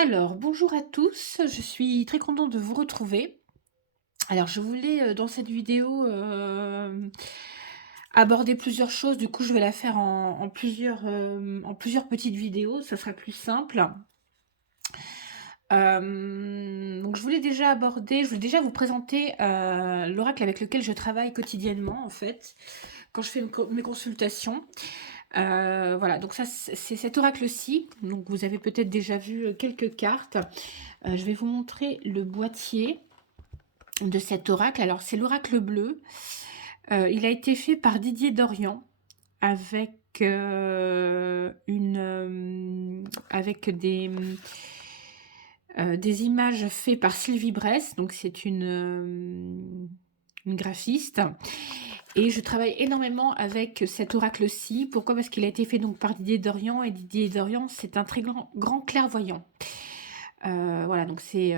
Alors, bonjour à tous, je suis très contente de vous retrouver. Alors, je voulais dans cette vidéo aborder plusieurs choses. Du coup, je vais la faire en plusieurs petites vidéos, ça sera plus simple. Donc, je voulais déjà vous présenter l'oracle avec lequel je travaille quotidiennement, en fait, quand je fais mes consultations. Voilà, donc ça, c'est cet oracle-ci. Donc, vous avez peut-être déjà vu quelques cartes. Je vais vous montrer le boîtier de cet oracle. Alors, c'est l'oracle bleu. Il a été fait par Didier Dorian avec avec des images faites par Sylvie Bress. Donc, c'est une graphiste. Et je travaille énormément avec cet oracle-ci. Pourquoi? Parce qu'il a été fait donc par Didier Dorian. Et Didier Dorian, c'est un très grand clairvoyant. Voilà, donc c'est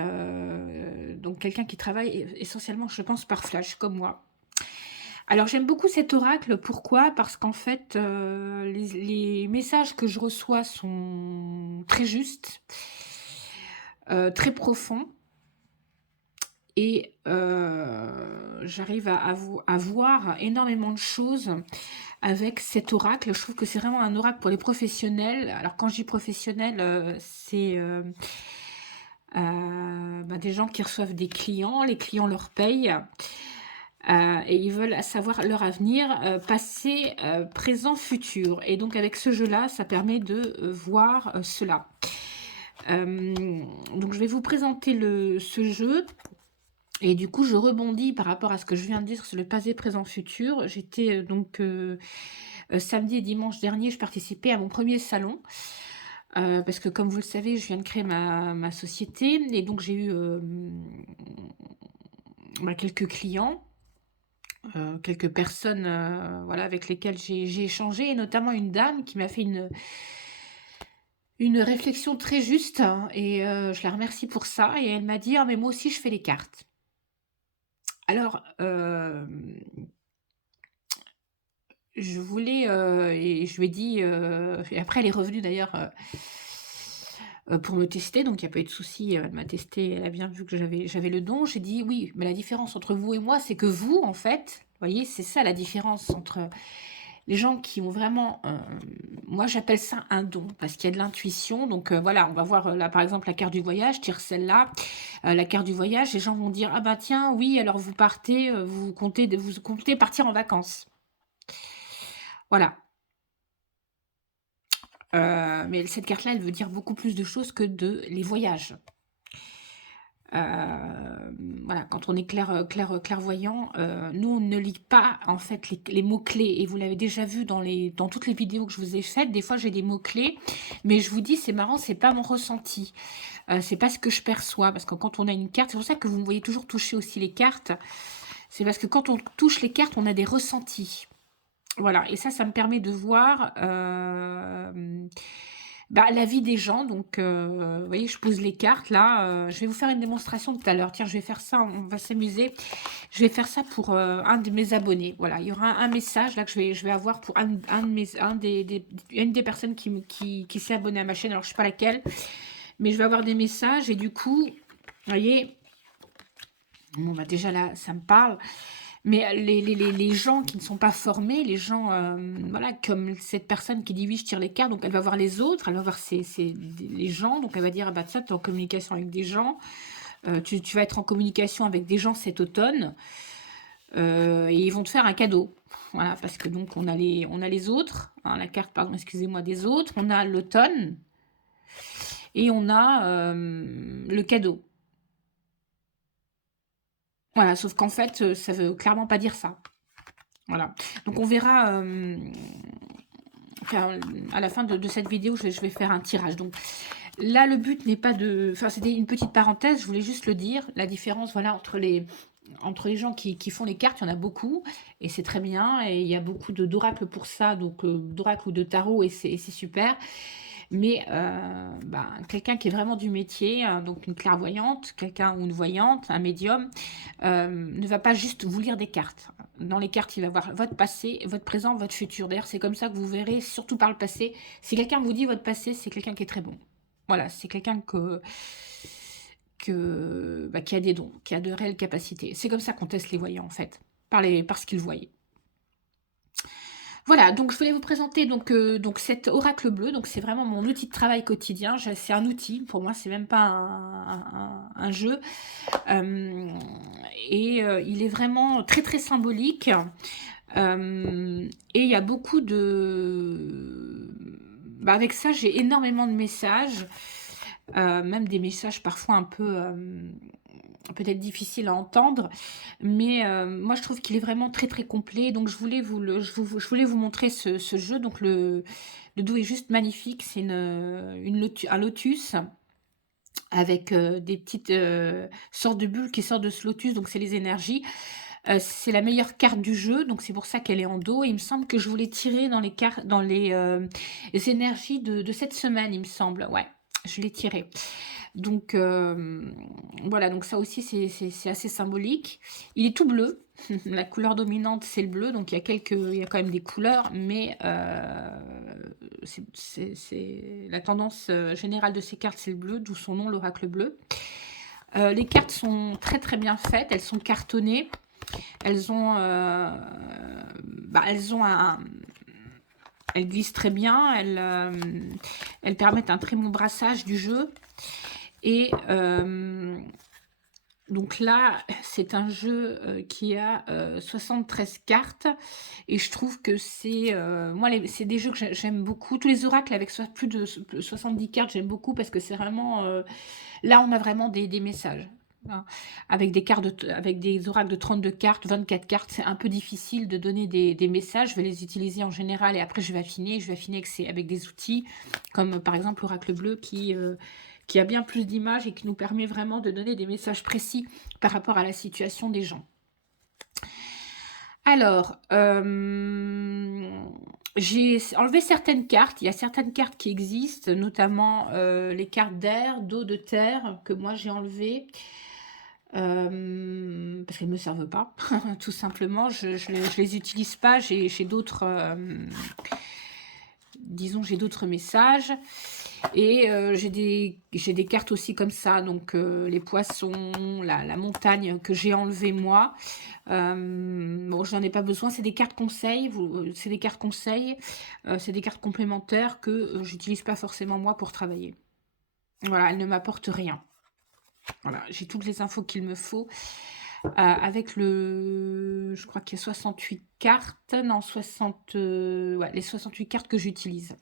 donc quelqu'un qui travaille essentiellement, je pense, par flash, comme moi. Alors j'aime beaucoup cet oracle, pourquoi? Parce qu'en fait, les messages que je reçois sont très justes, très profonds, et j'arrive à voir énormément de choses avec cet oracle. Je trouve que c'est vraiment un oracle pour les professionnels. Alors quand je dis professionnel, c'est des gens qui reçoivent des clients, les clients leur payent et ils veulent savoir leur avenir, passé, présent, futur. Et donc avec ce jeu-là, ça permet de voir cela. Donc je vais vous présenter ce jeu. Et du coup, je rebondis par rapport à ce que je viens de dire sur le passé, présent, futur. J'étais samedi et dimanche dernier, je participais à mon premier salon. Parce que comme vous le savez, je viens de créer ma société et donc j'ai eu quelques clients, quelques personnes voilà, avec lesquelles j'ai échangé, et notamment une dame qui m'a fait une réflexion très juste, hein, et je la remercie pour ça. Et elle m'a dit: «Ah mais moi aussi je fais les cartes». Alors, je voulais, et je lui ai dit, et après elle est revenue d'ailleurs, pour me tester, donc il y a pas eu de souci, elle m'a testé, elle a bien vu que j'avais le don. J'ai dit: «Oui, mais la différence entre vous et moi, c'est que vous, en fait, vous voyez, c'est ça la différence entre les gens qui ont vraiment, moi j'appelle ça un don parce qu'il y a de l'intuition». Donc voilà, on va voir, là par exemple la carte du voyage, tire celle-là, la carte du voyage, les gens vont dire: «Ah bah tiens, oui, alors vous partez, vous comptez partir en vacances». Voilà. Mais cette carte-là, elle veut dire beaucoup plus de choses que les voyages. Voilà, quand on est clairvoyant, nous, on ne lit pas, en fait, les mots-clés, et vous l'avez déjà vu dans toutes les vidéos que je vous ai faites. Des fois, j'ai des mots-clés, mais je vous dis, c'est marrant, c'est pas mon ressenti. C'est pas ce que je perçois, parce que quand on a une carte, c'est pour ça que vous me voyez toujours toucher aussi les cartes. C'est parce que quand on touche les cartes, on a des ressentis. Voilà, et ça me permet de voir, la vie des gens. Donc vous voyez, je pose les cartes là, je vais vous faire une démonstration tout à l'heure. Tiens, je vais faire ça, on va s'amuser. Je vais faire ça pour, un de mes abonnés. Voilà, il y aura un message là que je vais avoir pour une des personnes qui s'est abonnée à ma chaîne. Alors je sais pas laquelle, mais je vais avoir des messages, et du coup, vous voyez, bon bah déjà là, ça me parle. Mais les gens qui ne sont pas formés, les gens, voilà, comme cette personne qui dit: «Oui, je tire les cartes», donc elle va voir les autres, elle va voir les gens, donc elle va dire: «Ah bah ça, tu es en communication avec des gens, tu vas être en communication avec des gens cet automne, et ils vont te faire un cadeau». Voilà, parce que donc on a les autres, hein, la carte, pardon, excusez-moi, des autres, on a l'automne et on a, le cadeau. Voilà, sauf qu'en fait, ça veut clairement pas dire ça. Voilà, donc on verra, enfin, à la fin de cette vidéo, je vais faire un tirage. Donc là, le but n'est pas de... Enfin, c'était une petite parenthèse, je voulais juste le dire. La différence, voilà, entre les gens qui font les cartes, il y en a beaucoup, et c'est très bien. Et il y a beaucoup d'oracles pour ça, donc d'oracles ou de tarot, et c'est super. Mais quelqu'un qui est vraiment du métier, donc une clairvoyante, quelqu'un ou une voyante, un médium, ne va pas juste vous lire des cartes. Dans les cartes, il va voir votre passé, votre présent, votre futur. D'ailleurs, c'est comme ça que vous verrez, surtout par le passé. Si quelqu'un vous dit votre passé, c'est quelqu'un qui est très bon. Voilà, c'est quelqu'un qui a des dons, qui a de réelles capacités. C'est comme ça qu'on teste les voyants, en fait, par ce qu'ils voient. Voilà, donc je voulais vous présenter donc cet oracle bleu. Donc c'est vraiment mon outil de travail quotidien. C'est un outil, pour moi, c'est même pas un jeu. Euh, il est vraiment très très symbolique. Et il y a beaucoup de... avec ça, j'ai énormément de messages, même des messages parfois un peu peut-être difficiles à entendre, mais moi je trouve qu'il est vraiment très très complet. Donc je voulais vous montrer ce jeu. Donc le dos est juste magnifique. C'est un lotus avec des petites sortes de bulles qui sortent de ce lotus. Donc c'est les énergies. C'est la meilleure carte du jeu, donc c'est pour ça qu'elle est en dos. Et il me semble que je voulais tirer dans les énergies de cette semaine, il me semble. Ouais, je l'ai tiré. Donc voilà, donc ça aussi c'est assez symbolique. Il est tout bleu. La couleur dominante c'est le bleu, donc il y a quand même des couleurs, mais la tendance générale de ces cartes c'est le bleu, d'où son nom, l'oracle bleu. Les cartes sont très très bien faites, elles sont cartonnées. Elles ont, elles glissent très bien, elles permettent un très bon brassage du jeu. Et donc là, c'est un jeu qui a 73 cartes. Et je trouve que c'est des jeux que j'aime beaucoup. Tous les oracles avec plus de 70 cartes, j'aime beaucoup parce que c'est vraiment... là, on a vraiment des messages. Hein. Avec avec des oracles de 32 cartes, 24 cartes, c'est un peu difficile de donner des messages. Je vais les utiliser en général et après je vais affiner. Je vais affiner avec des outils comme par exemple l'oracle bleu qui a bien plus d'images et qui nous permet vraiment de donner des messages précis par rapport à la situation des gens. Alors, j'ai enlevé certaines cartes. Il y a certaines cartes qui existent, notamment les cartes d'air, d'eau, de terre, que moi j'ai enlevées. Parce qu'elles ne me servent pas, tout simplement. Je les utilise pas. J'ai d'autres... disons, j'ai d'autres messages. Et j'ai des cartes aussi comme ça, donc les poissons, la montagne que j'ai enlevée moi. Bon, je n'en ai pas besoin, c'est des cartes conseils, c'est des cartes conseils, c'est des cartes complémentaires que j'utilise pas forcément moi pour travailler. Voilà, elles ne m'apportent rien. Voilà, j'ai toutes les infos qu'il me faut. Avec je crois qu'il y a 68 cartes, non, 60, ouais, les 68 cartes que j'utilise.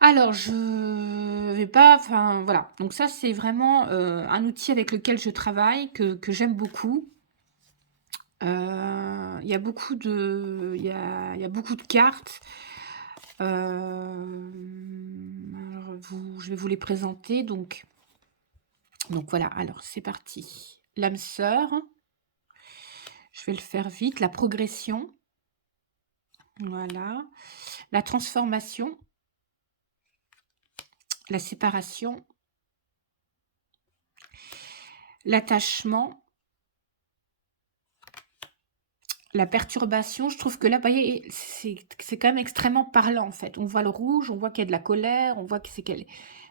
Alors, je vais pas, enfin voilà. Donc ça, c'est vraiment un outil avec lequel je travaille, que j'aime beaucoup. Il y a beaucoup il y a beaucoup de cartes. Alors, je vais vous les présenter. Donc voilà. Alors c'est parti. L'âme sœur. Je vais le faire vite. La progression. Voilà. La transformation. La séparation. L'attachement. La perturbation, je trouve que là, vous voyez, c'est quand même extrêmement parlant, en fait. On voit le rouge, on voit qu'il y a de la colère, on voit que c'est qu'elle...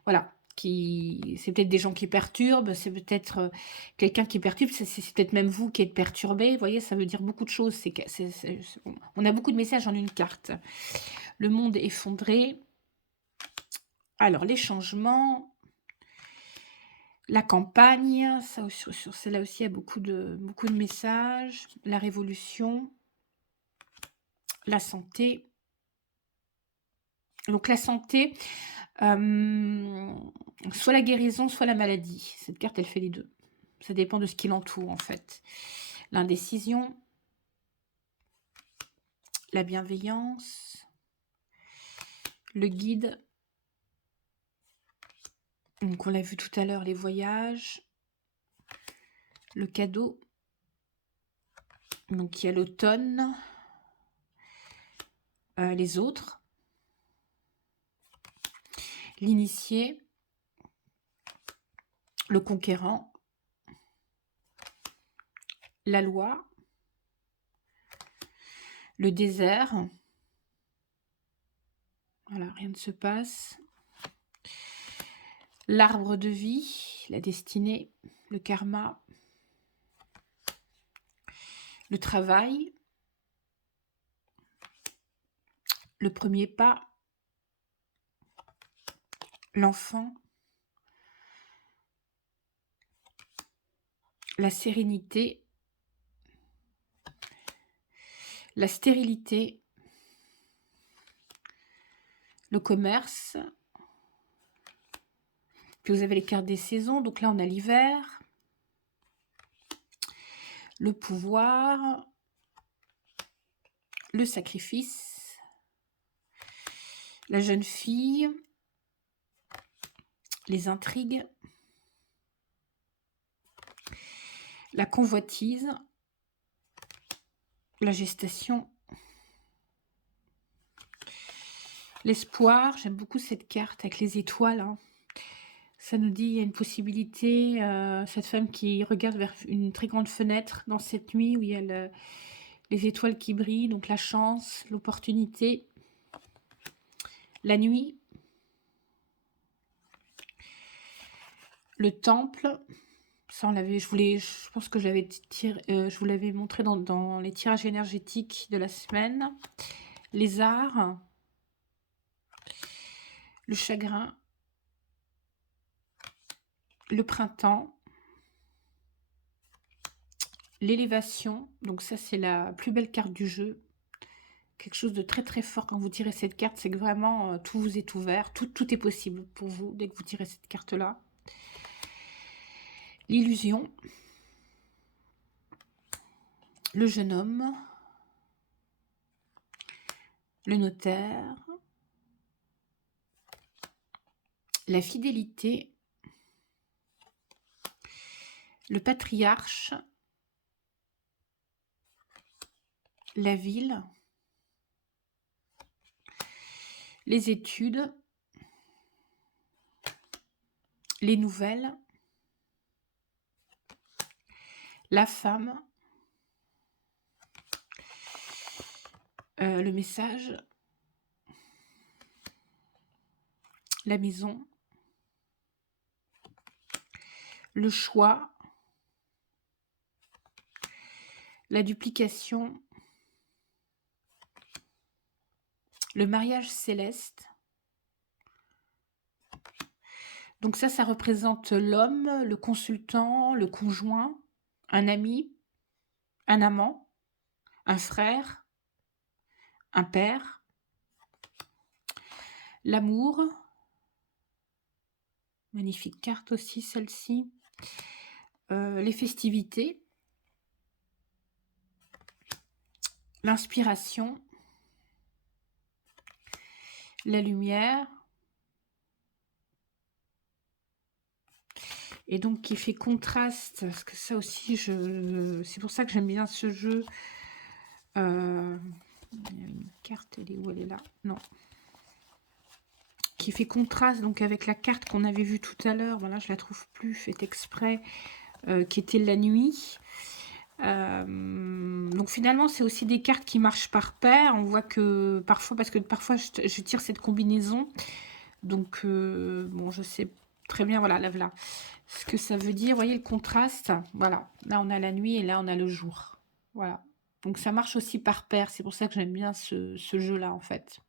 Voilà. C'est peut-être des gens qui perturbent, c'est peut-être quelqu'un qui perturbe, c'est peut-être même vous qui êtes perturbé. Vous voyez, ça veut dire beaucoup de choses. On a beaucoup de messages en une carte. Le monde effondré. Alors, les changements. La campagne, sur celle-là aussi, il y a beaucoup de messages. La révolution. La santé. Donc la santé, soit la guérison, soit la maladie. Cette carte, elle fait les deux. Ça dépend de ce qui l'entoure, en fait. L'indécision. La bienveillance. Le guide. Donc on l'a vu tout à l'heure, les voyages. Le cadeau. Donc il y a l'automne. Les autres. L'initié. Le conquérant. La loi. Le désert. Voilà, rien ne se passe. L'arbre de vie, la destinée, le karma, le travail, le premier pas, l'enfant, la sérénité, la stérilité, le commerce. Puis vous avez les cartes des saisons. Donc là, on a l'hiver, le pouvoir, le sacrifice, la jeune fille, les intrigues, la convoitise, la gestation, l'espoir. J'aime beaucoup cette carte avec les étoiles, hein. Ça nous dit il y a une possibilité, cette femme qui regarde vers une très grande fenêtre dans cette nuit où il y a les étoiles qui brillent, donc la chance, l'opportunité, la nuit, le temple. Ça, je pense que je vous l'avais montré dans les tirages énergétiques de la semaine. Les arts, le chagrin, le printemps, l'élévation. Donc ça, c'est la plus belle carte du jeu. Quelque chose de très très fort quand vous tirez cette carte, c'est que vraiment tout vous est ouvert, tout est possible pour vous dès que vous tirez cette carte-là. L'illusion, le jeune homme, le notaire, la fidélité, le patriarche, la ville, les études, les nouvelles, la femme, le message, la maison, le choix, la duplication, le mariage céleste. Donc ça représente l'homme, le consultant, le conjoint, un ami, un amant, un frère, un père, l'amour. Magnifique carte aussi celle-ci. Les festivités, l'inspiration, la lumière, et donc qui fait contraste, parce que ça aussi, c'est pour ça que j'aime bien ce jeu. Il y a une carte, elle est où? Elle est là? Non. Qui fait contraste donc avec la carte qu'on avait vue tout à l'heure. Voilà, je la trouve plus, fait exprès, qui était la nuit. Donc finalement, c'est aussi des cartes qui marchent par paire. On voit que parfois, parce que parfois je tire cette combinaison. Donc, bon, je sais très bien, voilà, là, ce que ça veut dire. Vous voyez le contraste? Voilà, là on a la nuit et là on a le jour. Voilà. Donc ça marche aussi par paire. C'est pour ça que j'aime bien ce jeu-là, en fait.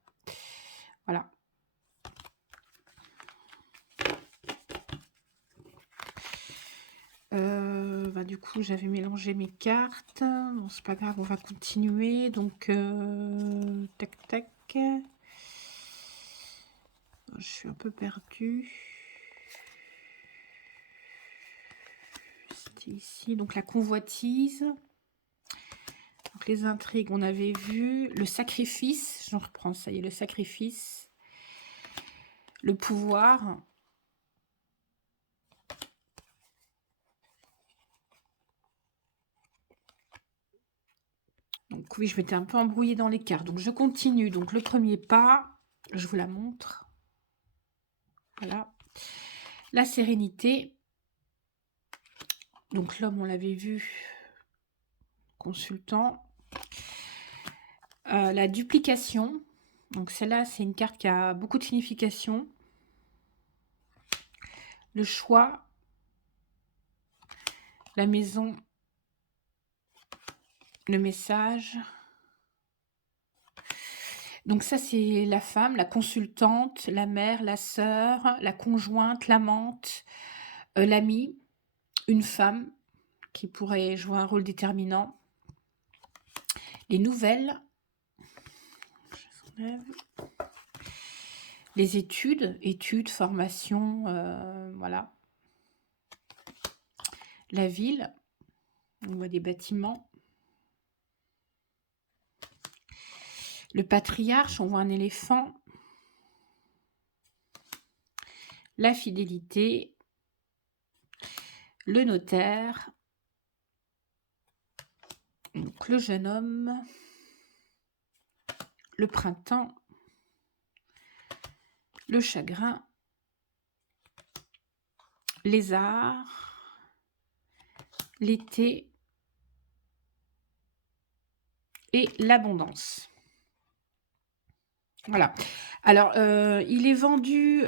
Voilà. Du coup, j'avais mélangé mes cartes. Bon, c'est pas grave, on va continuer. Donc, tac, tac. Je suis un peu perdue. C'était ici. Donc, la convoitise. Donc, les intrigues, on avait vu. Le sacrifice. J'en reprends, ça y est, le sacrifice. Le pouvoir. Donc oui, je m'étais un peu embrouillée dans les cartes. Donc je continue. Donc le premier pas, je vous la montre. Voilà. La sérénité. Donc l'homme, on l'avait vu. Consultant. La duplication. Donc celle-là, c'est une carte qui a beaucoup de signification. le choix, la maison, le message. Donc ça, c'est la femme, la consultante, la mère, la sœur, la conjointe, l'amante, l'amie, une femme qui pourrait jouer un rôle déterminant. Les nouvelles, les études, formation, voilà. La ville, on voit des bâtiments. Le patriarche, on voit un éléphant. La fidélité. Le notaire. Donc, le jeune homme. Le printemps. Le chagrin. Les arts. L'été. Et l'abondance. Voilà. Alors, il est vendu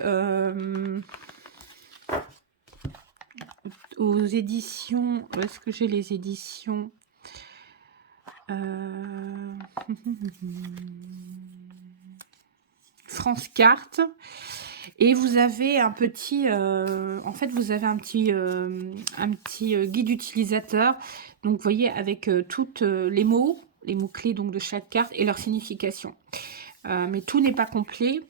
aux éditions. Où est-ce que j'ai les éditions France Carte. Et vous avez un petit, en fait, vous avez un petit guide utilisateur. Donc, vous voyez, avec toutes les mots-clés donc de chaque carte et leur signification. Mais tout n'est pas complet.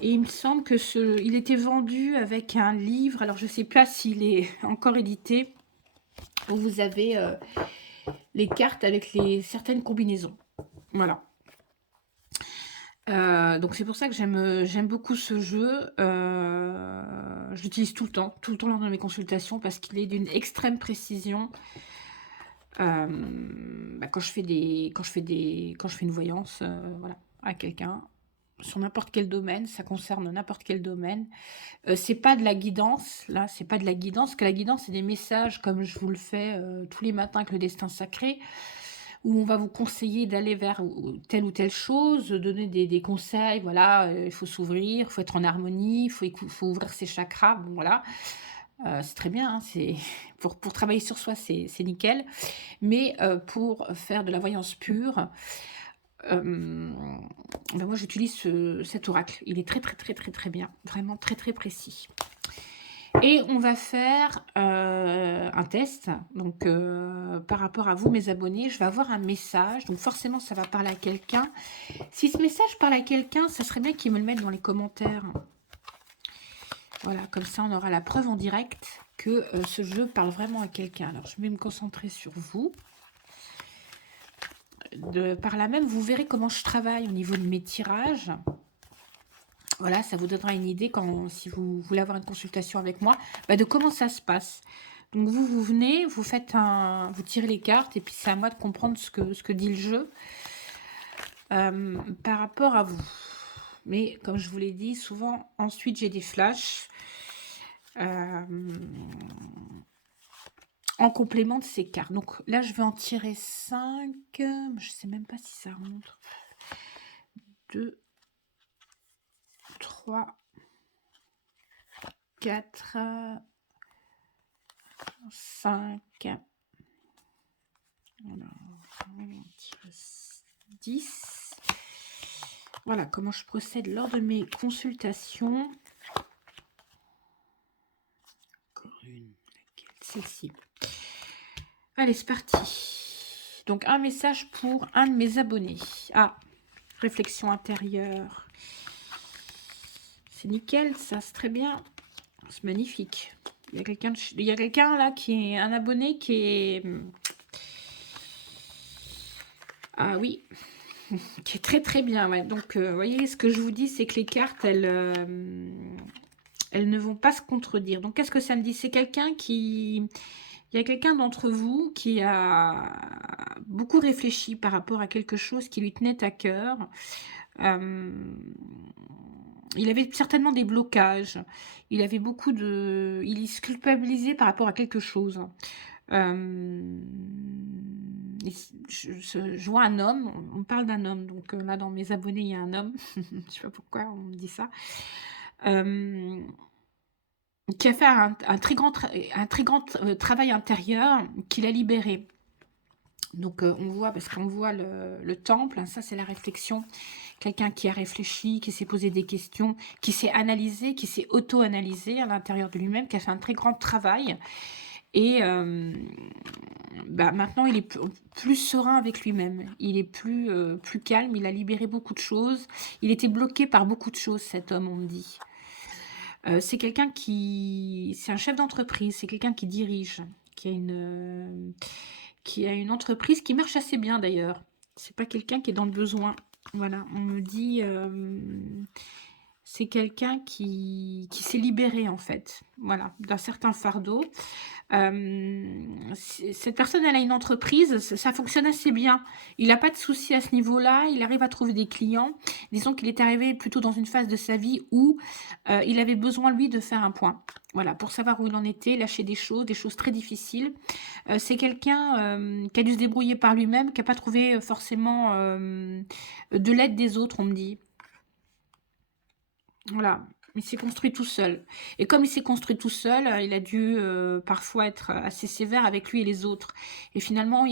Et il me semble que il était vendu avec un livre. Alors, je ne sais pas s'il est encore édité. Où vous avez les cartes avec certaines combinaisons. Voilà. Donc c'est pour ça que j'aime beaucoup ce jeu. Je l'utilise tout le temps lors de mes consultations parce qu'il est d'une extrême précision. Quand je fais une voyance, voilà, à quelqu'un sur n'importe quel domaine, ça concerne n'importe quel domaine. C'est pas de la guidance, là, c'est pas de la guidance, que la guidance, c'est des messages comme je vous le fais tous les matins avec le destin sacré, où on va vous conseiller d'aller vers telle ou telle chose, donner des conseils, voilà, il faut s'ouvrir, il faut être en harmonie, il faut ouvrir ses chakras, bon voilà. C'est très bien, hein, pour travailler sur soi, c'est nickel. Mais pour faire de la voyance pure, moi j'utilise cet oracle. Il est très très très très très bien, vraiment très très précis. Et on va faire un test. Donc par rapport à vous, mes abonnés, je vais avoir un message. Donc forcément, ça va parler à quelqu'un. Si ce message parle à quelqu'un, ça serait bien qu'il me le mette dans les commentaires. Voilà, comme ça, on aura la preuve en direct que ce jeu parle vraiment à quelqu'un. Alors, je vais me concentrer sur vous. Par là même, vous verrez comment je travaille au niveau de mes tirages. Voilà, ça vous donnera une idée si vous voulez avoir une consultation avec moi, de comment ça se passe. Donc vous venez, vous tirez les cartes et puis c'est à moi de comprendre ce que dit le jeu par rapport à vous. Mais comme je vous l'ai dit, souvent ensuite j'ai des flashs en complément de ces cartes. Donc là je vais en tirer 5. Je sais même pas si ça rentre. 2, 3, 4, 5. Alors, on va en tirer 10. Voilà comment je procède lors de mes consultations. Encore une, celle-ci. Allez, c'est parti. Donc, un message pour un de mes abonnés. Ah, réflexion intérieure. C'est nickel, ça, c'est très bien. C'est magnifique. Il y a quelqu'un là qui est un abonné qui est... Ah oui, qui est très très bien. Ouais. Donc, vous voyez, ce que je vous dis, c'est que les cartes, elles ne vont pas se contredire. Donc, qu'est-ce que ça me dit? C'est quelqu'un qui... Il y a quelqu'un d'entre vous qui a beaucoup réfléchi par rapport à quelque chose qui lui tenait à cœur. Il avait certainement des blocages. Il avait beaucoup de... Il se culpabilisait par rapport à quelque chose. Je vois un homme, on parle d'un homme, donc là dans mes abonnés il y a un homme, je sais pas pourquoi on me dit ça. qui a fait un très grand travail intérieur qu'il a libéré. Donc, on voit, parce qu'on voit le temple, hein, ça c'est la réflexion. Quelqu'un qui a réfléchi, qui s'est posé des questions, qui s'est analysé, qui s'est auto-analysé à l'intérieur de lui-même, qui a fait un très grand travail. Et bah, maintenant, il est plus serein avec lui-même. Il est plus calme, il a libéré beaucoup de choses. Il était bloqué par beaucoup de choses, cet homme, on me dit. C'est quelqu'un c'est un chef d'entreprise, c'est quelqu'un qui dirige, qui a qui a une entreprise qui marche assez bien d'ailleurs. C'est pas quelqu'un qui est dans le besoin. Voilà, on me dit, c'est quelqu'un qui s'est libéré en fait, voilà, d'un certain fardeau. Cette personne, elle a une entreprise, ça fonctionne assez bien. Il a pas de souci à ce niveau-là, il arrive à trouver des clients. Disons qu'il est arrivé plutôt dans une phase de sa vie où, il avait besoin, lui, de faire un point. Voilà, pour savoir où il en était, lâcher des choses très difficiles. C'est quelqu'un, qui a dû se débrouiller par lui-même, qui a pas trouvé, forcément, de l'aide des autres, on me dit. Voilà, il s'est construit tout seul. Et comme il s'est construit tout seul, il a dû parfois être assez sévère avec lui et les autres. Et finalement,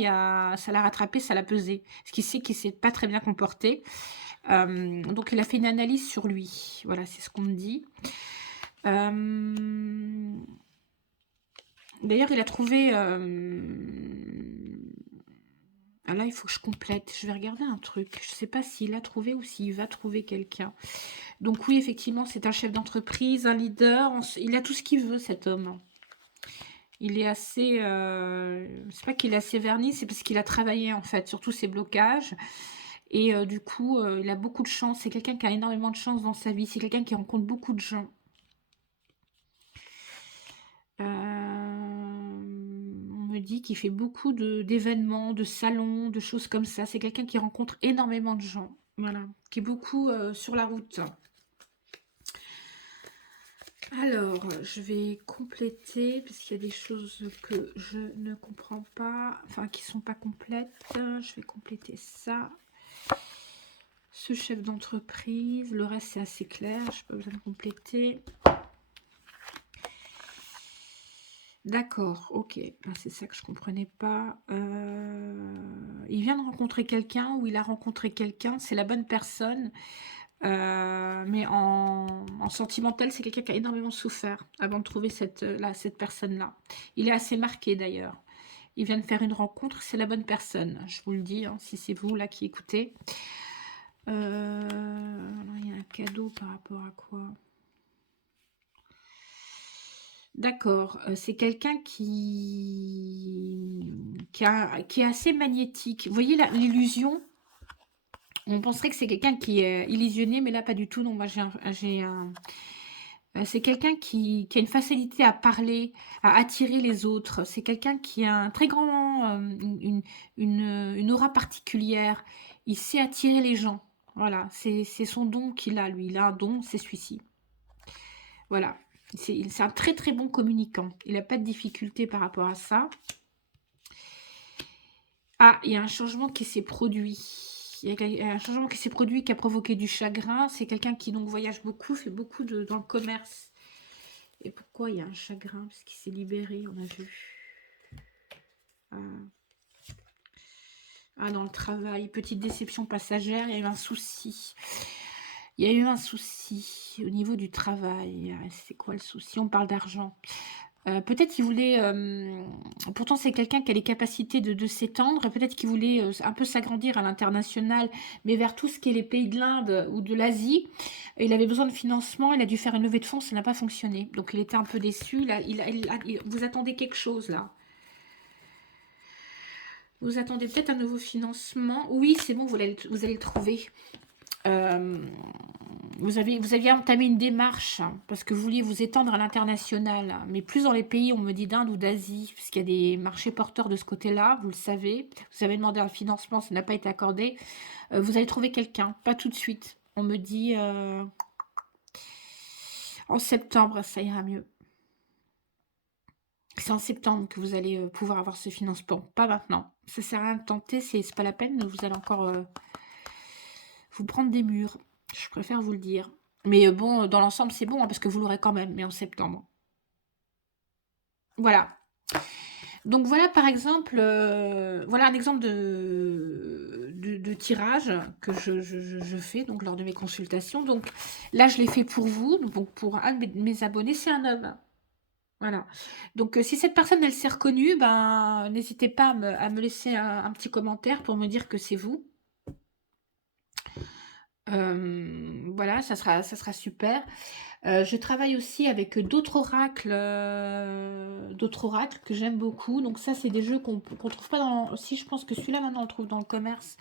ça l'a rattrapé, ça l'a pesé. Ce qui sait qu'il s'est pas très bien comporté. Donc, il a fait une analyse sur lui. Voilà, c'est ce qu'on me dit. D'ailleurs, il a trouvé... Ah là, il faut que je complète. Je vais regarder un truc. Je ne sais pas s'il a trouvé ou s'il va trouver quelqu'un. Donc oui, effectivement, c'est un chef d'entreprise, un leader. Il a tout ce qu'il veut, cet homme. Il est assez... c'est pas qu'il est assez verni, c'est parce qu'il a travaillé, en fait, sur tous ses blocages. Et du coup, il a beaucoup de chance. C'est quelqu'un qui a énormément de chance dans sa vie. C'est quelqu'un qui rencontre beaucoup de gens. On me dit qu'il fait beaucoup d'événements, de salons, de choses comme ça. C'est quelqu'un qui rencontre énormément de gens. Voilà, qui est beaucoup sur la route. Alors, je vais compléter, parce qu'il y a des choses que je ne comprends pas, enfin qui sont pas complètes. Je vais compléter ça. Ce chef d'entreprise, le reste c'est assez clair, je n'ai pas besoin de compléter. D'accord, ok. Ben, c'est ça que je comprenais pas. Il vient de rencontrer quelqu'un ou il a rencontré quelqu'un, c'est la bonne personne. Mais en sentimental, c'est quelqu'un qui a énormément souffert avant de trouver cette personne-là. Il est assez marqué d'ailleurs. Il vient de faire une rencontre, c'est la bonne personne. Je vous le dis, hein, si c'est vous là qui écoutez. Alors, il y a un cadeau par rapport à quoi? D'accord, c'est quelqu'un qui est assez magnétique. Vous voyez l'illusion? On penserait que c'est quelqu'un qui est illusionné, mais là, pas du tout. Non, moi, c'est quelqu'un qui a une facilité à parler, à attirer les autres. C'est quelqu'un qui a un très grand, une aura particulière. Il sait attirer les gens. Voilà, c'est son don qu'il a, lui. Il a un don, c'est celui-ci. Voilà. C'est un très très bon communicant. Il n'a pas de difficulté par rapport à ça. Ah, il y a un changement qui s'est produit. Il y a un changement qui s'est produit qui a provoqué du chagrin. C'est quelqu'un qui donc voyage beaucoup, fait beaucoup dans le commerce. Et pourquoi il y a un chagrin? Parce qu'il s'est libéré, on a vu. Ah. Ah, dans le travail, petite déception passagère, il y a eu un souci. Il y a eu un souci au niveau du travail. C'est quoi le souci? On parle d'argent. Peut-être qu'il voulait... pourtant, c'est quelqu'un qui a les capacités de s'étendre. Peut-être qu'il voulait un peu s'agrandir à l'international, mais vers tout ce qui est les pays de l'Inde ou de l'Asie. Il avait besoin de financement. Il a dû faire une levée de fonds. Ça n'a pas fonctionné. Donc, il était un peu déçu. Là, vous attendez quelque chose, là. Vous attendez peut-être un nouveau financement. Oui, c'est bon, vous allez le trouver. Vous aviez entamé une démarche parce que vous vouliez vous étendre à l'international, mais plus dans les pays, on me dit d'Inde ou d'Asie, puisqu'il y a des marchés porteurs de ce côté-là, vous le savez. Vous avez demandé un financement, ça n'a pas été accordé. Vous allez trouver quelqu'un, pas tout de suite. On me dit en septembre, ça ira mieux. C'est en septembre que vous allez pouvoir avoir ce financement, pas maintenant. Ça sert à rien de tenter, c'est pas la peine, vous allez encore vous prendre des murs. Je préfère vous le dire. Mais bon, dans l'ensemble, c'est bon, hein, parce que vous l'aurez quand même, mais en septembre. Voilà. Donc voilà, par exemple, voilà un exemple de tirage que je fais donc lors de mes consultations. Donc là, je l'ai fait pour vous, donc pour un de mes abonnés, c'est un homme. Voilà. Donc si cette personne, elle s'est reconnue, ben, n'hésitez pas à me laisser un petit commentaire pour me dire que c'est vous. Voilà, ça sera super. Je travaille aussi avec d'autres oracles que j'aime beaucoup. Donc ça, c'est des jeux qu'on trouve pas dans... Si, je pense que celui-là, maintenant, on le trouve dans le commerce.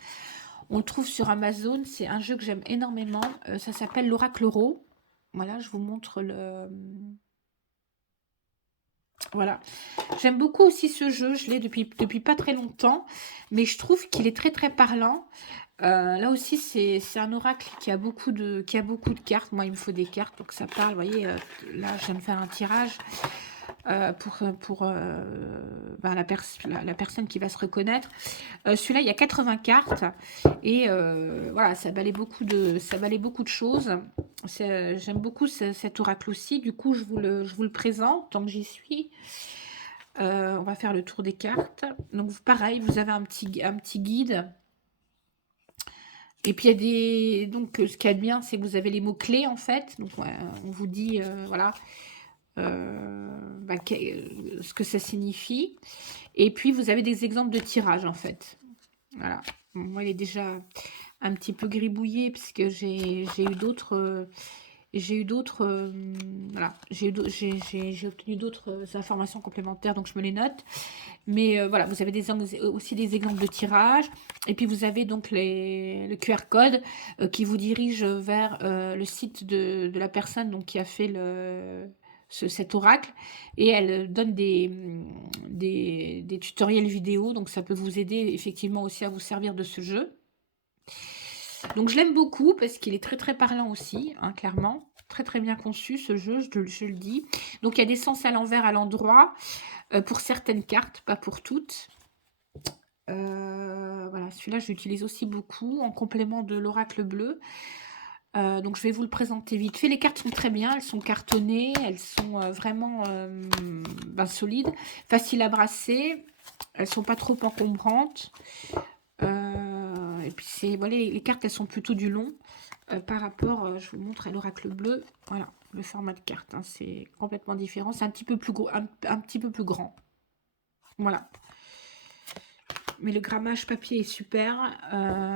On le trouve sur Amazon. C'est un jeu que j'aime énormément. Ça s'appelle l'Oracle Euro. Voilà, je vous montre le... Voilà. J'aime beaucoup aussi ce jeu. Je l'ai depuis pas très longtemps. Mais je trouve qu'il est très, très parlant. Là aussi, c'est un oracle qui a beaucoup de cartes. Moi, il me faut des cartes pour que ça parle. Vous voyez, là, je viens de faire un tirage pour ben, la personne qui va se reconnaître. Celui-là, il y a 80 cartes. Et voilà, ça valait beaucoup de choses. J'aime beaucoup cet oracle aussi. Du coup, je vous le présente tant que j'y suis. On va faire le tour des cartes. Donc, pareil, vous avez un petit guide. Et puis, il y a des... Donc, ce qu'il y a de bien, c'est que vous avez les mots-clés, en fait. Donc, ouais, on vous dit, voilà, bah, ce que ça signifie. Et puis, vous avez des exemples de tirage, en fait. Voilà. Bon, moi, il est déjà un petit peu gribouillé, puisque j'ai eu d'autres, voilà, j'ai obtenu d'autres informations complémentaires, donc je me les note. Mais voilà, vous avez aussi des exemples de tirage. Et puis vous avez donc le QR code qui vous dirige vers le site de la personne donc, qui a fait cet oracle. Et elle donne des tutoriels vidéo. Donc ça peut vous aider effectivement aussi à vous servir de ce jeu. Donc je l'aime beaucoup parce qu'il est très très parlant aussi, hein, clairement. Très très bien conçu ce jeu, je le dis. Donc il y a des sens à l'envers, à l'endroit. Pour certaines cartes, pas pour toutes. Voilà, celui-là, je l'utilise aussi beaucoup en complément de l'oracle bleu. Donc, je vais vous le présenter vite fait. Les cartes sont très bien, elles sont cartonnées, elles sont vraiment ben, solides, faciles à brasser, elles sont pas trop encombrantes. Et puis, voilà, les cartes, elles sont plutôt du long par rapport, je vous montre à l'oracle bleu. Voilà, le format de carte, hein, c'est complètement différent. C'est un petit peu plus gros, un petit peu plus grand. Voilà. Mais le grammage papier est super.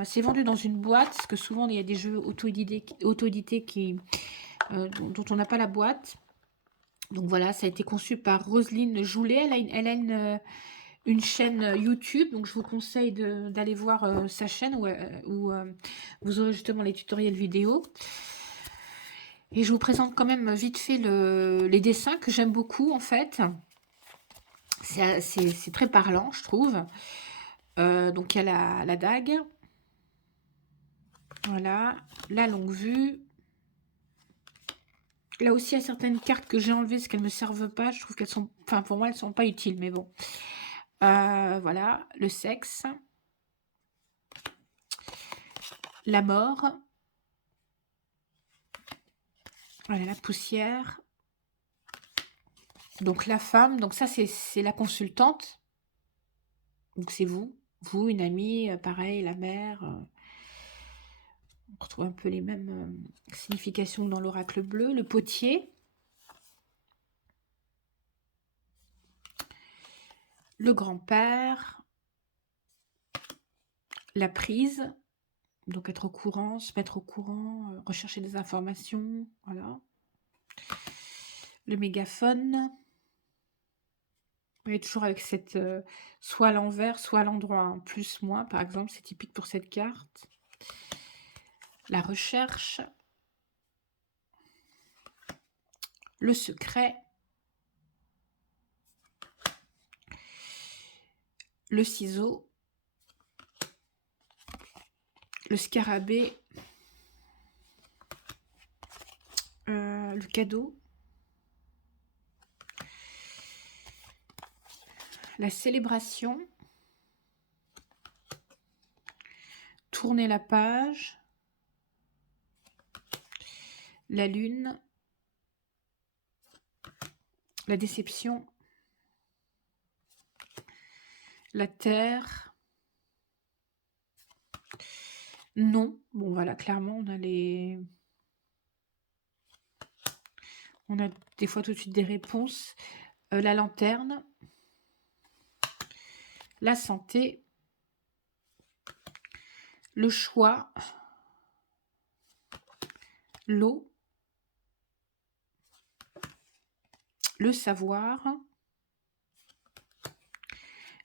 C'est vendu dans une boîte, parce que souvent il y a des jeux auto-édités dont on n'a pas la boîte. Donc voilà, ça a été conçu par Roselyne Joulet. Elle a une chaîne YouTube, donc je vous conseille d'aller voir sa chaîne où vous aurez justement les tutoriels vidéo. Et je vous présente quand même vite fait les dessins que j'aime beaucoup en fait. C'est très parlant, je trouve. Donc il y a la dague. Voilà, la longue vue. Là aussi, il y a certaines cartes que j'ai enlevées parce qu'elles ne me servent pas. Je trouve qu'elles sont... Enfin, pour moi, elles ne sont pas utiles, mais bon. Voilà, le sexe. La mort. Voilà, la poussière. Donc, la femme. Donc, ça, c'est la consultante. Donc, c'est vous. Vous, une amie, pareil, la mère. On retrouve un peu les mêmes significations que dans l'oracle bleu. Le potier. Le grand-père. La prise. Donc être au courant, se mettre au courant, rechercher des informations, voilà. Le mégaphone. Vous voyez, toujours avec cette soit à l'envers, soit à l'endroit, hein, plus, moins, par exemple, c'est typique pour cette carte. La recherche. Le secret. Le ciseau. Le scarabée. Le cadeau. La célébration. Tourner la page. La lune. La déception. La terre. Non. Bon, voilà, clairement, on a les... On a des fois tout de suite des réponses. La lanterne. La santé. Le choix. L'eau. Le savoir.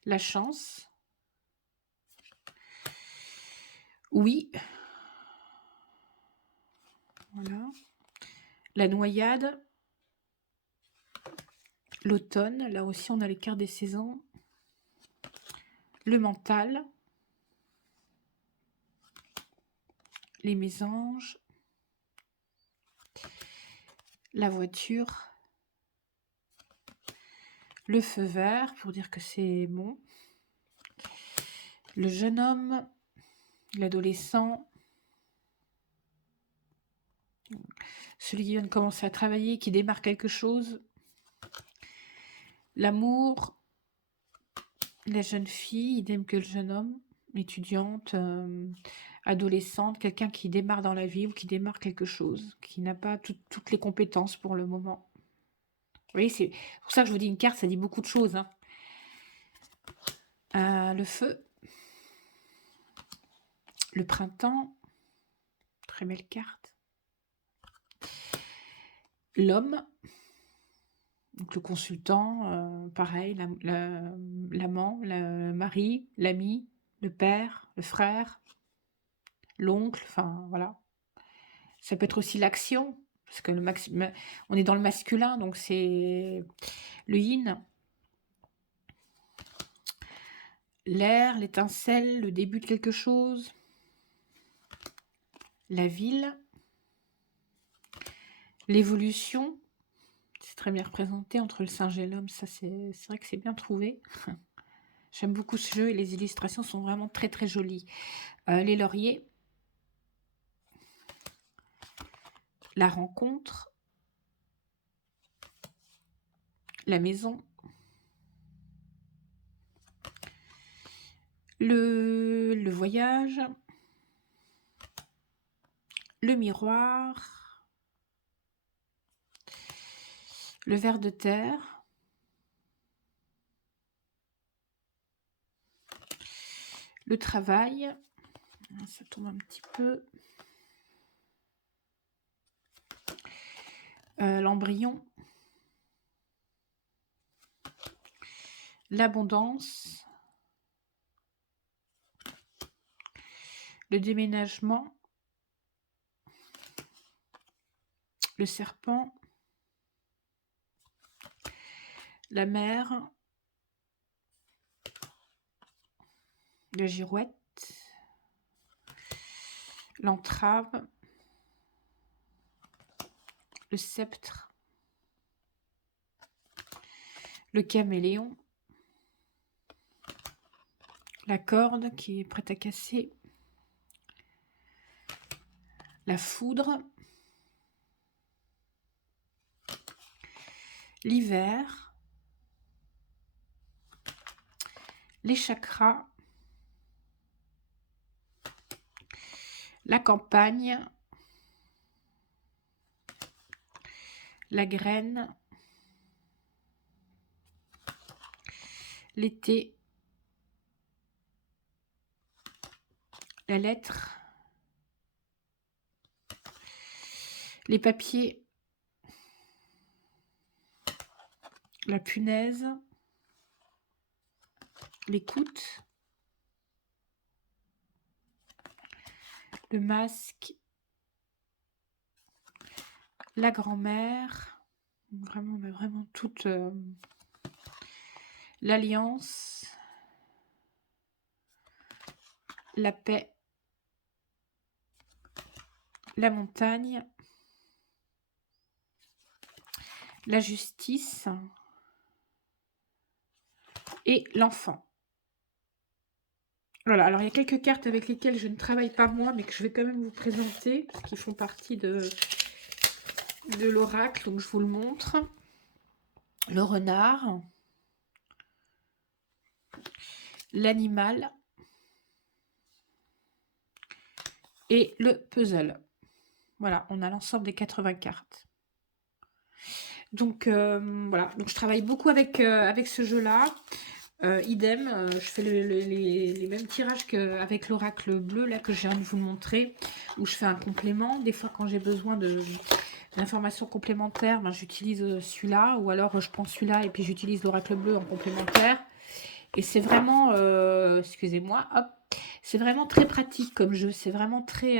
La chance. Oui. Voilà. La noyade. L'automne. Là aussi, on a les cartes des saisons. Le mental. Les mésanges. La voiture. Le feu vert, pour dire que c'est bon. Le jeune homme. L'adolescent. Celui qui vient de commencer à travailler, qui démarre quelque chose. L'amour. La jeune fille, idem que le jeune homme. Étudiante, adolescente, quelqu'un qui démarre dans la vie ou qui démarre quelque chose, qui n'a pas toutes les compétences pour le moment. Vous voyez, c'est pour ça que je vous dis une carte, ça dit beaucoup de choses. Hein. Le feu. Le printemps. Très belle carte. L'homme. Donc le consultant, pareil, l'amant, le mari, l'ami, le père, le frère, l'oncle, enfin voilà. Ça peut être aussi l'action, parce que on est dans le masculin, donc c'est le yin. L'air, l'étincelle, le début de quelque chose. La ville. L'évolution. C'est très bien représenté entre le singe et l'homme, ça c'est vrai que c'est bien trouvé. J'aime beaucoup ce jeu et les illustrations sont vraiment très très jolies. Les lauriers. La rencontre. La maison. Le voyage. Le miroir. Le ver de terre. Le travail. Ça tombe un petit peu. L'embryon. L'abondance. Le déménagement. Le serpent. La mer. La girouette. L'entrave. Le sceptre. Le caméléon. La corde qui est prête à casser. La foudre. L'hiver. Les chakras. La campagne. La graine. L'été. La lettre. Les papiers. La punaise. L'écoute. Le masque. La grand-mère. Vraiment, on a vraiment toute l'alliance. La paix. La montagne. La justice. Et l'enfant. Voilà, alors il y a quelques cartes avec lesquelles je ne travaille pas moi, mais que je vais quand même vous présenter, parce qu'ils font partie de l'oracle, donc je vous le montre. Le renard. l'animal et le puzzle. Voilà, on a l'ensemble des 80 cartes. Donc voilà, donc je travaille beaucoup avec ce jeu-là. Idem, je fais les mêmes tirages qu'avec l'oracle bleu, là, que je viens de vous le montrer, où je fais un complément. Des fois, quand j'ai besoin d'informations complémentaires, ben, j'utilise celui-là, ou alors je prends celui-là et puis j'utilise l'oracle bleu en complémentaire. Et c'est vraiment, excusez-moi, hop, c'est vraiment très pratique comme jeu. C'est vraiment très,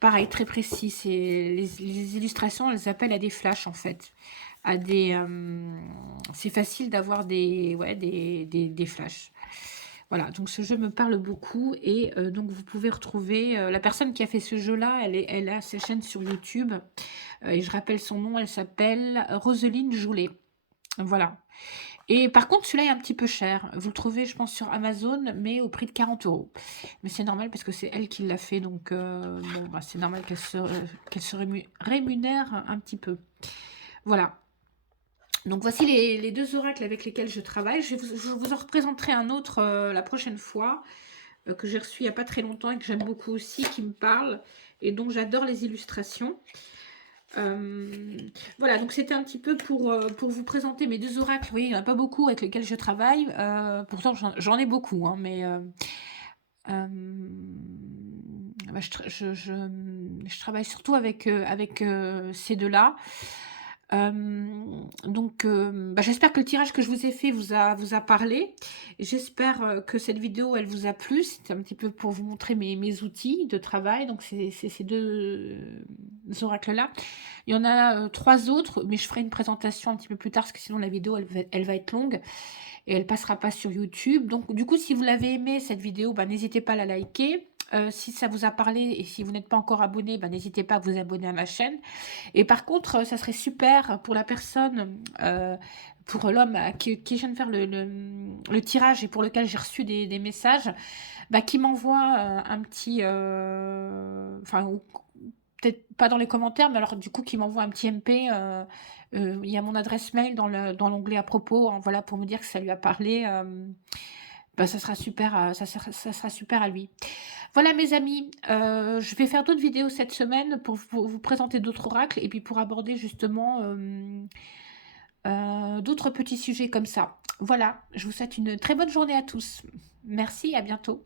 pareil, très précis. Les illustrations, elles appellent à des flashs en fait. C'est facile d'avoir ouais, des flashs. Voilà, donc ce jeu me parle beaucoup et donc vous pouvez retrouver la personne qui a fait ce jeu-là, elle a sa chaîne sur YouTube et je rappelle son nom, elle s'appelle Roselyne Joulet. Voilà. Et par contre, celui-là est un petit peu cher. Vous le trouvez, je pense, sur Amazon, mais au prix de 40 euros. Mais c'est normal parce que c'est elle qui l'a fait, donc bon, bah, c'est normal qu'elle se rémunère un petit peu. Voilà. Donc voici les deux oracles avec lesquels je travaille. Je vous en représenterai un autre la prochaine fois, que j'ai reçu il n'y a pas très longtemps et que j'aime beaucoup aussi, qui me parle et dont j'adore les illustrations. Voilà, donc c'était un petit peu pour vous présenter mes deux oracles. Vous voyez, il n'y en a pas beaucoup avec lesquels je travaille. Pourtant, j'en ai beaucoup, hein, mais bah, je travaille surtout avec ces deux-là. Donc, bah, j'espère que le tirage que je vous ai fait vous a parlé. J'espère que cette vidéo, elle vous a plu. C'était un petit peu pour vous montrer mes outils de travail. Donc, c'est ces deux oracles-là. Il y en a 3 autres, mais je ferai une présentation un petit peu plus tard, parce que sinon la vidéo, elle va être longue et elle passera pas sur YouTube. Donc, du coup, si vous l'avez aimé, cette vidéo, bah, n'hésitez pas à la liker. Si ça vous a parlé et si vous n'êtes pas encore abonné, bah, n'hésitez pas à vous abonner à ma chaîne. Et par contre, ça serait super pour la personne, pour l'homme qui vient de faire le tirage et pour lequel j'ai reçu des messages, bah, qui m'envoie un petit... Enfin, peut-être pas dans les commentaires, mais alors du coup, qui m'envoie un petit MP. Il y a mon adresse mail dans l'onglet à propos, hein, voilà, pour me dire que ça lui a parlé. Bah, ça sera super, ça sera super à lui. Voilà mes amis, je vais faire d'autres vidéos cette semaine pour vous présenter d'autres oracles et puis pour aborder justement d'autres petits sujets comme ça. Voilà, je vous souhaite une très bonne journée à tous. Merci, à bientôt.